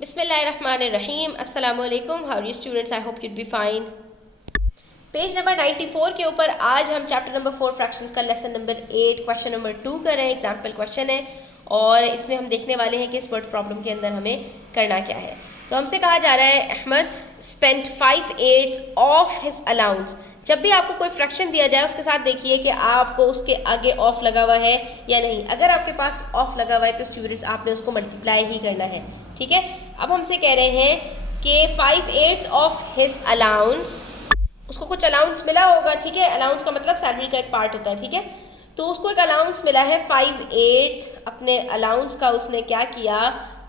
बिस्मिल्लाहिर्रहमानिर्रहीम। अस्सलाम वालेकुम। How are you students? I hope you'd be fine. Page number 94 के ऊपर आज हम चैप्टर नंबर 4 फ्रैक्शंस का लेसन नंबर 8 क्वेश्चन नंबर 2 कर रहे हैं। एग्जाम्पल क्वेश्चन है और इसमें हम देखने वाले हैं कि इस वर्ड प्रॉब्लम के अंदर हमें करना क्या है। तो हमसे कहा जा रहा है Ahmed spent 5/8 of his allowance. जब भी आपको कोई फ्रैक्शन दिया जाए उसके साथ देखिए कि आपको उसके आगे ऑफ लगा हुआ है या नहीं। अगर आपके पास ऑफ लगा हुआ है तो स्टूडेंट्स आपने उसको मल्टीप्लाई ही करना है। ठीक है, अब हमसे कह रहे हैं कि 5/8 ऑफ हिज अलाउंस, उसको कुछ अलाउंस मिला होगा। ठीक है, अलाउंस का मतलब सैलरी का एक पार्ट होता है। ठीक है, तो उसको एक अलाउंस मिला है 5/8। अपने अलाउंस का उसने क्या किया,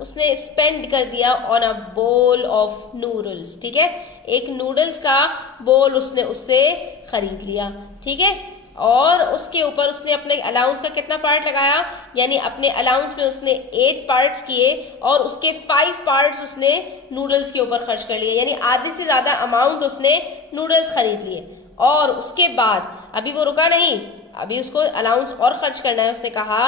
उसने स्पेंड कर दिया on a bowl of noodles. ठीक है, एक नूडल्स का बोल उसने उससे ख़रीद लिया। ठीक है, और उसके ऊपर उसने अपने अलाउंस का कितना पार्ट लगाया, यानी अपने अलाउंस में उसने 8 पार्ट्स किए और उसके 5 पार्ट्स उसने नूडल्स के ऊपर खर्च कर लिए, यानी आधे से ज़्यादा अमाउंट उसने नूडल्स खरीद लिए। और उसके बाद अभी वो रुका नहीं, अभी उसको अलाउंस और खर्च करना है। उसने कहा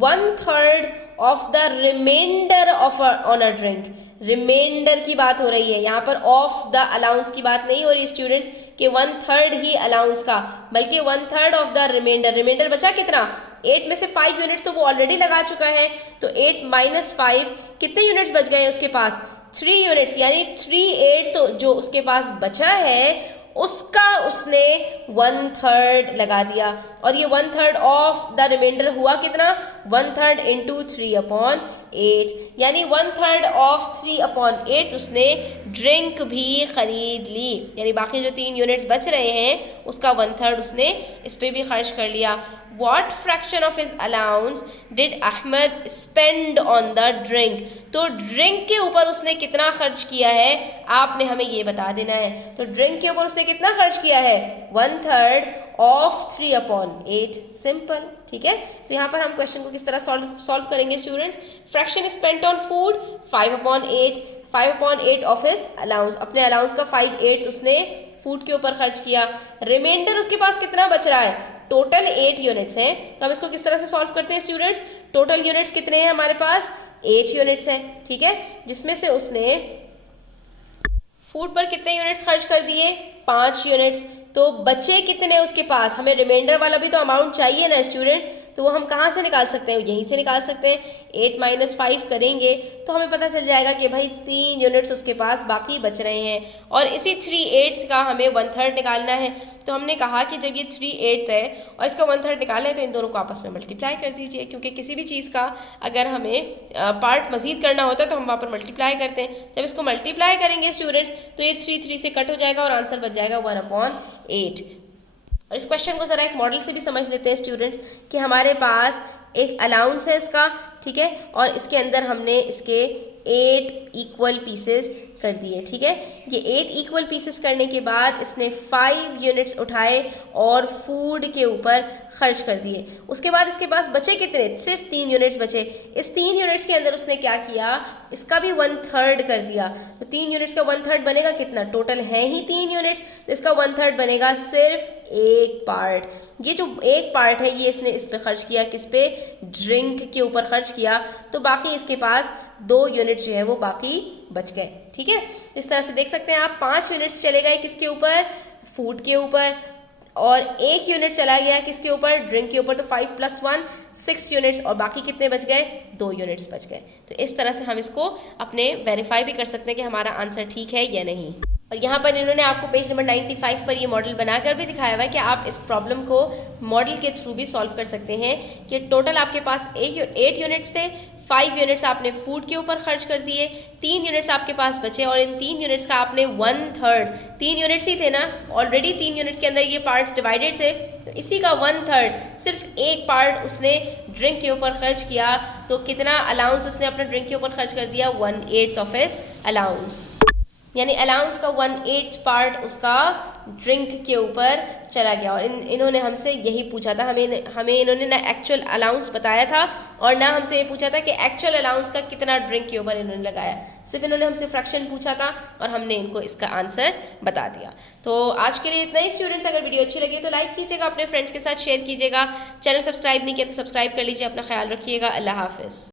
1/3 of the remainder of on a drink. Remainder की बात हो रही है यहाँ पर, ऑफ द अलाउंस की बात नहीं हो रही स्टूडेंट्स कि 1/3 ही अलाउंस का, बल्कि 1/3 ऑफ द रिमाइंडर। रिमाइंडर बचा कितना, 8 में से 5 यूनिट्स तो वो ऑलरेडी लगा चुका है, तो 8 - 5 कितने यूनिट्स बच गए उसके पास, 3 यूनिट्स, यानी 3/8 तो जो उसके पास बचा है उसका उसने 1/3 लगा दिया। और ये 1/3 ऑफ द रिमाइंडर हुआ कितना, 1/3 इंटू 3/8, यानी 1/3 ऑफ 3/8 उसने ड्रिंक भी खरीद ली, यानी बाकी जो 3 यूनिट्स बच रहे हैं उसका 1/3 उसने इस पर भी खर्च कर लिया। What fraction of his allowance did Ahmed spend on the drink? तो ड्रिंक के ऊपर उसने कितना खर्च किया है आपने हमें ये बता देना है। तो ड्रिंक के ऊपर उसने कितना खर्च किया है, 1/3 ऑफ 3/8। सिंपल। ठीक है, तो यहाँ पर हम क्वेश्चन को किस तरह सॉल्व करेंगे students. Fraction spent on food 5/8, 5/8 of his allowance, अपने अलाउंस का 5/8 उसने फूड के ऊपर खर्च किया। रिमाइंडर उसके पास कितना बच रहा है, टोटल 8 यूनिट्स हैं। तो हम इसको किस तरह से सॉल्व करते हैं स्टूडेंट्स। टोटल यूनिट्स कितने हैं हमारे पास, 8 यूनिट्स हैं। ठीक है, जिसमें से उसने फूड पर कितने यूनिट्स खर्च कर दिए, 5 यूनिट्स। तो बचे कितने उसके पास, हमें रिमाइंडर वाला भी तो अमाउंट चाहिए ना स्टूडेंट, तो वो हम कहाँ से निकाल सकते हैं, यहीं से निकाल सकते हैं। 8 - 5 करेंगे तो हमें पता चल जाएगा कि भाई 3 यूनिट्स उसके पास बाकी बच रहे हैं। और इसी 3/8 का हमें 1/3 निकालना है। तो हमने कहा कि जब ये 3/8 है और इसका 1/3 निकालना है तो इन दोनों को आपस में मल्टीप्लाई कर दीजिए, क्योंकि किसी भी चीज़ का अगर हमें पार्ट मजीद करना होता है तो हम वहाँ पर मल्टीप्लाई करते हैं। जब इसको मल्टीप्लाई करेंगे स्टूडेंट्स तो ये 3 से कट हो जाएगा और आंसर बच जाएगा 1/8। और इस क्वेश्चन को ज़रा एक मॉडल से भी समझ लेते हैं स्टूडेंट्स कि हमारे पास एक अलाउंस है इसका। ठीक है, और इसके अंदर हमने इसके 8 इक्वल पीसेस कर दिए। ठीक है, ये 8 इक्वल पीसेस करने के बाद इसने 5 यूनिट्स उठाए और फूड के ऊपर खर्च कर दिए। उसके बाद इसके पास बचे कितने, सिर्फ 3 यूनिट्स बचे। इस 3 यूनिट्स के अंदर उसने क्या किया, इसका भी 1/3 कर दिया। तो 3 यूनिट्स का 1/3 बनेगा कितना, टोटल है ही 3 यूनिट्स, तो इसका 1/3 बनेगा सिर्फ एक पार्ट। ये जो एक पार्ट है ये इसने इस पे खर्च किया, किस पे, ड्रिंक के ऊपर खर्च किया। तो बाकी इसके पास 2 यूनिट्स जो है वो बाकी बच गए। ठीक है, तो इस तरह से देख सकते हैं आप 5 यूनिट्स चले गए किसके ऊपर, फूड के ऊपर, और 1 यूनिट चला गया किसके ऊपर, ड्रिंक के ऊपर। तो 5 + 1 6 यूनिट्स, और बाकी कितने बच गए, 2 यूनिट्स बच गए। तो इस तरह से हम इसको अपने वेरीफाई भी कर सकते हैं कि हमारा आंसर ठीक है या नहीं। और यहाँ पर इन्होंने आपको पेज नंबर 95 पर ये मॉडल बनाकर भी दिखाया हुआ है कि आप इस प्रॉब्लम को मॉडल के थ्रू भी सॉल्व कर सकते हैं कि टोटल आपके पास 8 यूनिट्स थे, 5 यूनिट्स आपने फूड के ऊपर खर्च कर दिए, 3 यूनिट्स आपके पास बचे और इन 3 यूनिट्स का आपने 1/3, 3 यूनिट्स ही थे ना ऑलरेडी, 3 यूनिट्स के अंदर ये पार्ट्स डिवाइडेड थे, तो इसी का 1/3 सिर्फ एक पार्ट उसने ड्रिंक के ऊपर खर्च किया। तो कितना अलाउंस उसने अपने ड्रिंक के ऊपर खर्च कर दिया, 1/8 ऑफ हिज अलाउंस, यानी अलाउंस का 1/8 पार्ट उसका ड्रिंक के ऊपर चला गया। और इन्होंने हमसे यही पूछा था, हमें इन्होंने ना एक्चुअल अलाउंस बताया था और ना हमसे ये पूछा था कि एक्चुअल अलाउंस का कितना ड्रिंक के ऊपर इन्होंने लगाया। सिर्फ इन्होंने हमसे फ्रैक्शन पूछा था और हमने इनको इसका आंसर बता दिया। तो आज के लिए इतना ही स्टूडेंट्स। अगर वीडियो अच्छी लगी तो लाइक कीजिएगा, अपने फ्रेंड्स के साथ शेयर कीजिएगा, चैनल सब्सक्राइब नहीं किया तो सब्सक्राइब कर लीजिए। अपना ख्याल रखिएगा। अल्लाह हाफिज़।